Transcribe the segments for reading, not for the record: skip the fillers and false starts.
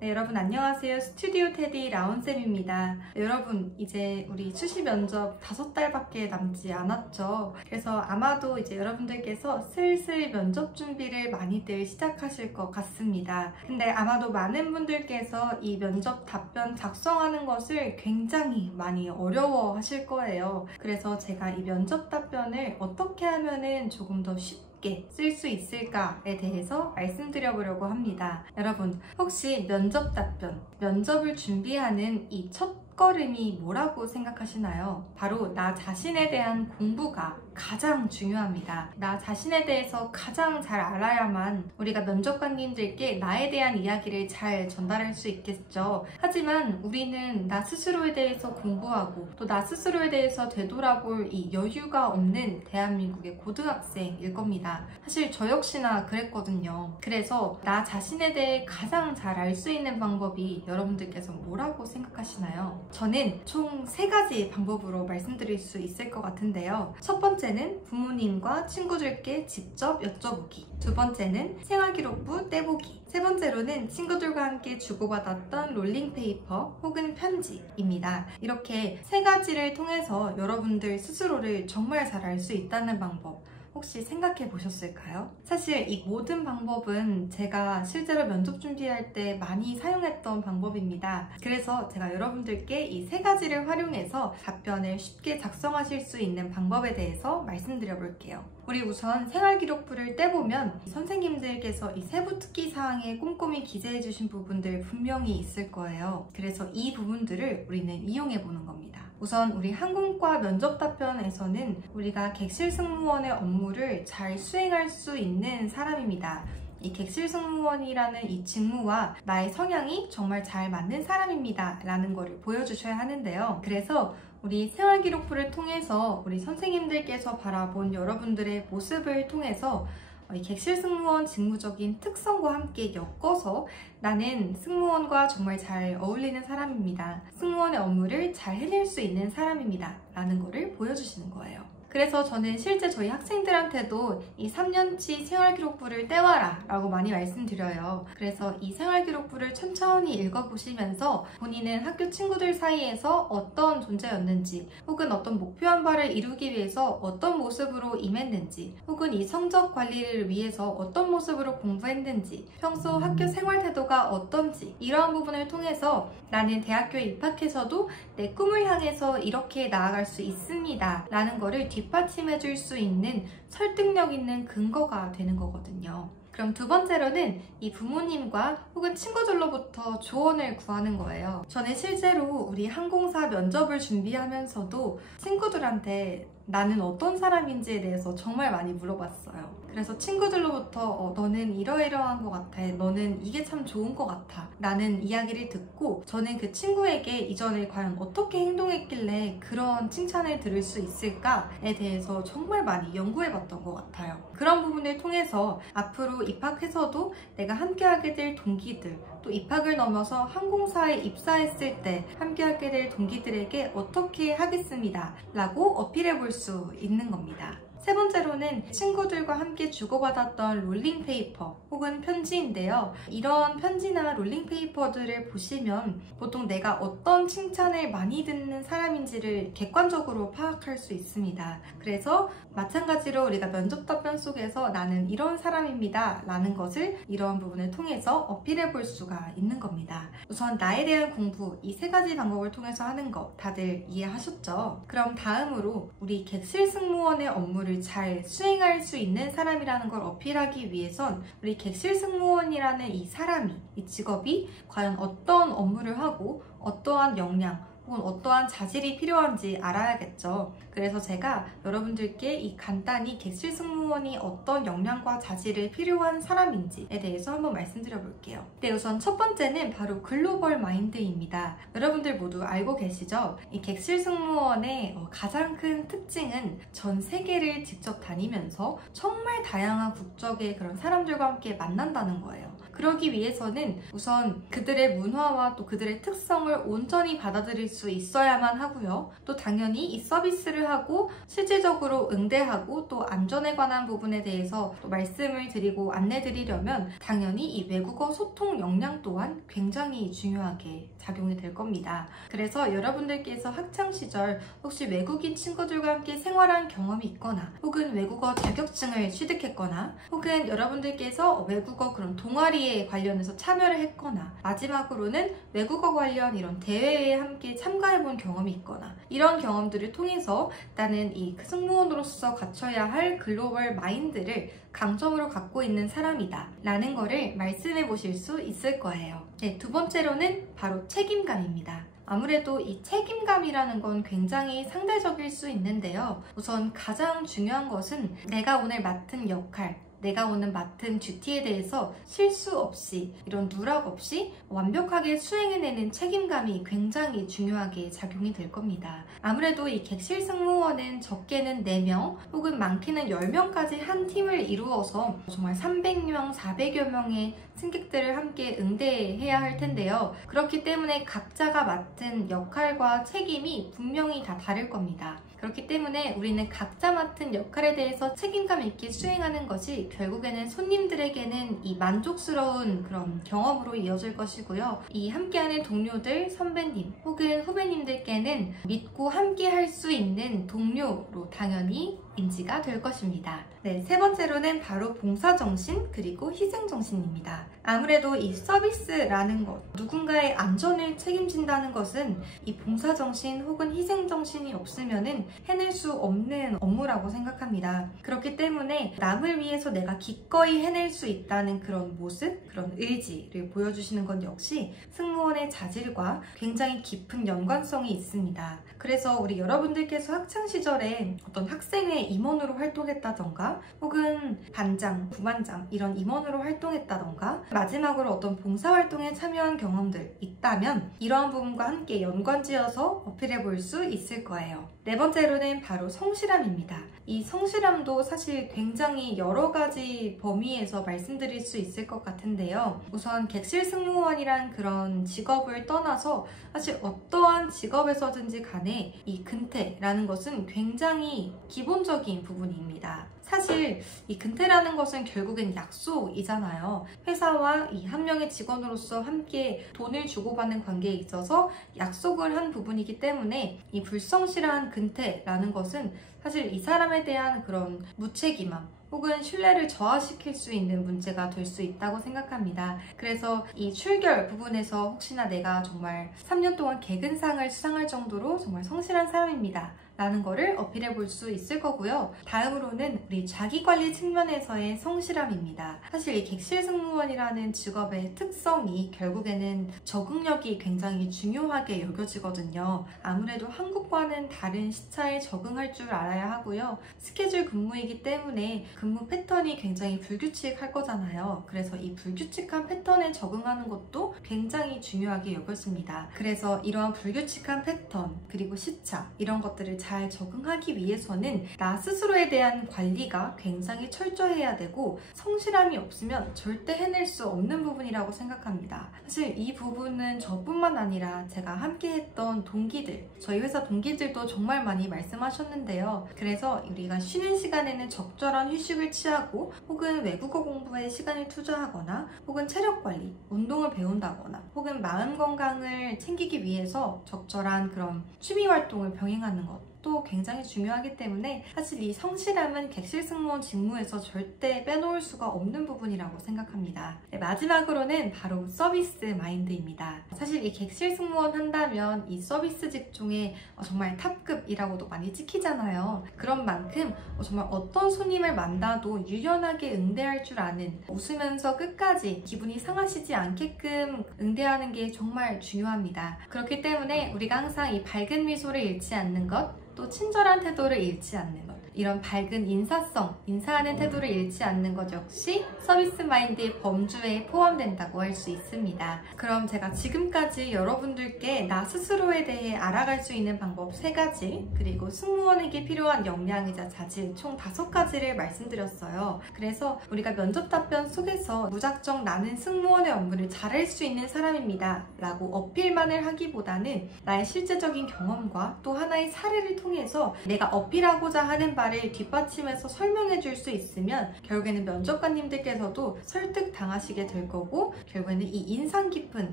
네, 여러분 안녕하세요. 스튜디오 테디 라온쌤입니다. 여러분, 이제 우리 수시 면접 5달밖에 남지 않았죠. 그래서 아마도 이제 여러분들께서 슬슬 면접 준비를 많이들 시작하실 것 같습니다. 근데 아마도 많은 분들께서 이 면접 답변 작성하는 것을 굉장히 많이 어려워하실 거예요. 그래서 제가 이 면접 답변을 어떻게 하면은 조금 더 쉽게 쓸 수 있을까에 대해서 말씀드려보려고 합니다. 여러분, 혹시 면접 답변, 면접을 준비하는 이 첫걸음이 뭐라고 생각하시나요? 바로 나 자신에 대한 공부가 가장 중요합니다. 나 자신에 대해서 가장 잘 알아야만 우리가 면접관님들께 나에 대한 이야기를 잘 전달할 수 있겠죠. 하지만 우리는 나 스스로에 대해서 공부하고 또 나 스스로에 대해서 되돌아볼 이 여유가 없는 대한민국의 고등학생일 겁니다. 사실 저 역시나 그랬거든요. 그래서 나 자신에 대해 가장 잘 알 수 있는 방법이 여러분들께서 뭐라고 생각하시나요? 저는 총 3가지 방법으로 말씀드릴 수 있을 것 같은데요. 첫 번째는 부모님과 친구들께 직접 여쭤보기. 두 번째는 생활기록부 떼보기. 세 번째로는 친구들과 함께 주고받았던 롤링페이퍼 혹은 편지입니다. 이렇게 3가지를 통해서 여러분들 스스로를 정말 잘 알 수 있다는 방법 혹시 생각해 보셨을까요? 사실 이 모든 방법은 제가 실제로 면접 준비할 때 많이 사용했던 방법입니다. 그래서 제가 여러분들께 이 3가지를 활용해서 답변을 쉽게 작성하실 수 있는 방법에 대해서 말씀드려 볼게요. 우리 우선 생활기록부를 떼보면 선생님들께서 이 세부 특기 사항에 꼼꼼히 기재해 주신 부분들 분명히 있을 거예요. 그래서 이 부분들을 우리는 이용해 보는 겁니다. 우선 우리 항공과 면접 답변에서는 우리가 객실 승무원의 업무를 잘 수행할 수 있는 사람입니다. 이 객실 승무원이라는 이 직무와 나의 성향이 정말 잘 맞는 사람입니다 라는 거를 보여주셔야 하는데요. 그래서 우리 생활기록부를 통해서 우리 선생님들께서 바라본 여러분들의 모습을 통해서 이 객실 승무원 직무적인 특성과 함께 엮어서 나는 승무원과 정말 잘 어울리는 사람입니다. 승무원의 업무를 잘 해낼 수 있는 사람입니다 라는 거를 보여주시는 거예요. 그래서 저는 실제 저희 학생들한테도 이 3년치 생활기록부를 떼와라 라고 많이 말씀드려요. 그래서 이 생활기록부를 천천히 읽어보시면서 본인은 학교 친구들 사이에서 어떤 존재였는지 혹은 어떤 목표한 바를 이루기 위해서 어떤 모습으로 임했는지 혹은 이 성적 관리를 위해서 어떤 모습으로 공부했는지 평소 학교 생활 태도가 어떤지 이러한 부분을 통해서 나는 대학교에 입학해서도 내 꿈을 향해서 이렇게 나아갈 수 있습니다 라는 거를 뒷받침해 줄 수 있는 설득력 있는 근거가 되는 거거든요. 그럼 두 번째로는 이 부모님과 혹은 친구들로부터 조언을 구하는 거예요. 저는 실제로 우리 항공사 면접을 준비하면서도 친구들한테 나는 어떤 사람인지에 대해서 정말 많이 물어봤어요. 그래서 친구들로부터 너는 이러이러한 것 같아. 너는 이게 참 좋은 것 같아. 라는 이야기를 듣고 저는 그 친구에게 이전에 과연 어떻게 행동했길래 그런 칭찬을 들을 수 있을까에 대해서 정말 많이 연구해봤던 것 같아요. 그런 부분을 통해서 앞으로 입학해서도 내가 함께하게 될 동기들 또 입학을 넘어서 항공사에 입사했을 때 함께하게 될 동기들에게 어떻게 하겠습니다 라고 어필해 볼 수 있는 겁니다. 세 번째로는 친구들과 함께 주고받았던 롤링페이퍼 혹은 편지인데요. 이런 편지나 롤링페이퍼들을 보시면 보통 내가 어떤 칭찬을 많이 듣는 사람인지를 객관적으로 파악할 수 있습니다. 그래서 마찬가지로 우리가 면접 답변 속에서 나는 이런 사람입니다 라는 것을 이런 부분을 통해서 어필해 볼 수가 있는 겁니다. 우선 나에 대한 공부 이 3가지 방법을 통해서 하는 거 다들 이해하셨죠? 그럼 다음으로 우리 객실 승무원의 업무를 잘 수행할 수 있는 사람이라는 걸 어필하기 위해선 우리 객실 승무원이라는 이 사람이, 이 직업이 과연 어떤 업무를 하고 어떠한 역량 혹은 어떠한 자질이 필요한지 알아야겠죠. 그래서 제가 여러분들께 이 간단히 객실 승무원이 어떤 역량과 자질이 필요한 사람인지에 대해서 한번 말씀드려 볼게요. 네, 우선 첫 번째는 바로 글로벌 마인드입니다. 여러분들 모두 알고 계시죠? 이 객실 승무원의 가장 큰 특징은 전 세계를 직접 다니면서 정말 다양한 국적의 그런 사람들과 함께 만난다는 거예요. 그러기 위해서는 우선 그들의 문화와 또 그들의 특성을 온전히 받아들일 수 있어야만 하고요. 또 당연히 이 서비스를 하고 실질적으로 응대하고 또 안전에 관한 부분에 대해서 또 말씀을 드리고 안내드리려면 당연히 이 외국어 소통 역량 또한 굉장히 중요하게 작용이 될 겁니다. 그래서 여러분들께서 학창시절 혹시 외국인 친구들과 함께 생활한 경험이 있거나 혹은 외국어 자격증을 취득했거나 혹은 여러분들께서 외국어 그런 동아리에 관련해서 참여를 했거나 마지막으로는 외국어 관련 이런 대회에 함께 참가해본 경험이 있거나 이런 경험들을 통해서 나는 이 승무원으로서 갖춰야 할 글로벌 마인드를 강점으로 갖고 있는 사람이다 라는 거를 말씀해 보실 수 있을 거예요. 네, 두 번째로는 바로 책임감입니다. 아무래도 이 책임감이라는 건 굉장히 상대적일 수 있는데요. 우선 가장 중요한 것은 내가 오늘 맡은 역할, 내가 오늘 맡은 듀티에 대해서 실수 없이 이런 누락 없이 완벽하게 수행해내는 책임감이 굉장히 중요하게 작용이 될 겁니다. 아무래도 이 객실 승무원은 적게는 4명 혹은 많게는 10명까지 한 팀을 이루어서 정말 300명, 400여 명의 승객들을 함께 응대해야 할 텐데요. 그렇기 때문에 각자가 맡은 역할과 책임이 분명히 다 다를 겁니다. 그렇기 때문에 우리는 각자 맡은 역할에 대해서 책임감 있게 수행하는 것이 결국에는 손님들에게는 이 만족스러운 그런 경험으로 이어질 것이고요. 이 함께하는 동료들, 선배님 혹은 후배님들께는 믿고 함께 할 수 있는 동료로 당연히 인지가 될 것입니다. 네, 세 번째로는 바로 봉사정신 그리고 희생정신입니다. 아무래도 이 서비스라는 것, 누군가의 안전을 책임진다는 것은 이 봉사정신 혹은 희생정신이 없으면은 해낼 수 없는 업무라고 생각합니다. 그렇기 때문에 남을 위해서 내가 기꺼이 해낼 수 있다는 그런 모습, 그런 의지를 보여주시는 건 역시 승무원의 자질과 굉장히 깊은 연관성이 있습니다. 그래서 우리 여러분들께서 학창시절에 어떤 학생회 임원으로 활동했다던가 혹은 반장, 부반장 이런 임원으로 활동했다던가 마지막으로 어떤 봉사활동에 참여한 경험들 있다면 이러한 부분과 함께 연관지어서 어필해 볼 수 있을 거예요. 네 번째로는 바로 성실함입니다. 이 성실함도 사실 굉장히 여러 가지 범위에서 말씀드릴 수 있을 것 같은데요. 우선 객실 승무원이란 그런 직업을 떠나서 사실 어떠한 직업에서든지 간에 이 근태라는 것은 굉장히 기본적인 부분입니다. 사실 이 근태라는 것은 결국엔 약속이잖아요. 회사와 이 한 명의 직원으로서 함께 돈을 주고받는 관계에 있어서 약속을 한 부분이기 때문에 이 불성실한 근태라는 것은 사실 이 사람에 대한 그런 무책임함 혹은 신뢰를 저하시킬 수 있는 문제가 될 수 있다고 생각합니다. 그래서 이 출결 부분에서 혹시나 내가 정말 3년 동안 개근상을 수상할 정도로 정말 성실한 사람입니다 라는 거를 어필해 볼 수 있을 거고요. 다음으로는 우리 자기관리 측면에서의 성실함입니다. 사실 이 객실 승무원이라는 직업의 특성이 결국에는 적응력이 굉장히 중요하게 여겨지거든요. 아무래도 한국과는 다른 시차에 적응할 줄 알아야 하고요. 스케줄 근무이기 때문에 근무 패턴이 굉장히 불규칙할 거잖아요. 그래서 이 불규칙한 패턴에 적응하는 것도 굉장히 중요하게 여겨집니다. 그래서 이러한 불규칙한 패턴 그리고 시차 이런 것들을 잘 적응하기 위해서는 나 스스로에 대한 관리가 굉장히 철저해야 되고 성실함이 없으면 절대 해낼 수 없는 부분이라고 생각합니다. 사실 이 부분은 저뿐만 아니라 제가 함께 했던 동기들, 저희 회사 동기들도 정말 많이 말씀하셨는데요. 그래서 우리가 쉬는 시간에는 적절한 휴식을 취하고 혹은 외국어 공부에 시간을 투자하거나 혹은 체력 관리, 운동을 배운다거나 혹은 마음 건강을 챙기기 위해서 적절한 그런 취미 활동을 병행하는 것 또 굉장히 중요하기 때문에 사실 이 성실함은 객실 승무원 직무에서 절대 빼놓을 수가 없는 부분이라고 생각합니다. 네, 마지막으로는 바로 서비스 마인드입니다. 사실 이 객실 승무원 한다면 이 서비스 직종에 정말 탑급이라고도 많이 찍히잖아요. 그런 만큼 정말 어떤 손님을 만나도 유연하게 응대할 줄 아는, 웃으면서 끝까지 기분이 상하시지 않게끔 응대하는 게 정말 중요합니다. 그렇기 때문에 우리가 항상 이 밝은 미소를 잃지 않는 것, 또 친절한 태도를 잃지 않는 것, 이런 밝은 인사성, 인사하는 태도를 잃지 않는 것 역시 서비스 마인드의 범주에 포함된다고 할 수 있습니다. 그럼 제가 지금까지 여러분들께 나 스스로에 대해 알아갈 수 있는 방법 3가지, 그리고 승무원에게 필요한 역량이자 자질 총 5가지를 말씀드렸어요. 그래서 우리가 면접 답변 속에서 무작정 나는 승무원의 업무를 잘할 수 있는 사람입니다 라고 어필만을 하기보다는 나의 실제적인 경험과 또 하나의 사례를 통해서 내가 어필하고자 하는 바를 뒷받침해서 설명해 줄 수 있으면 결국에는 면접관님들께서도 설득당하시게 될 거고, 결국에는 이 인상 깊은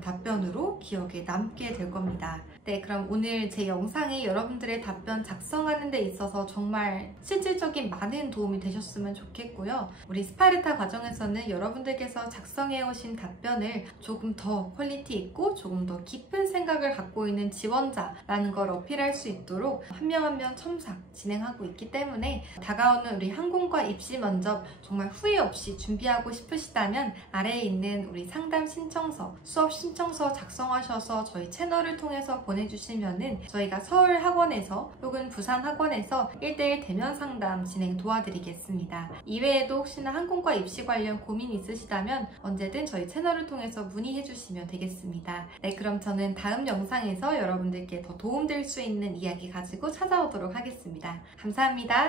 답변으로 기억에 남게 될 겁니다. 네, 그럼 오늘 제 영상이 여러분들의 답변 작성하는 데 있어서 정말 실질적인 많은 도움이 되셨으면 좋겠고요. 우리 스파르타 과정에서는 여러분들께서 작성해 오신 답변을 조금 더 퀄리티 있고 조금 더 깊은 생각을 갖고 있는 지원자라는 걸 어필할 수 있도록 한 명 한 명 첨삭 진행하고 있기 때문에 다가오는 우리 항공과 입시 면접 정말 후회 없이 준비하고 싶으시다면 아래에 있는 우리 상담 신청서, 수업 신청서 작성하셔서 저희 채널을 통해서 보내주시면은 저희가 서울 학원에서 혹은 부산 학원에서 1:1 대면 상담 진행 도와드리겠습니다. 이외에도 혹시나 항공과 입시 관련 고민 있으시다면 언제든 저희 채널을 통해서 문의해 주시면 되겠습니다. 네, 그럼 저는 다음 영상에서 여러분들께 더 도움될 수 있는 이야기 가지고 찾아오도록 하겠습니다. 감사합니다.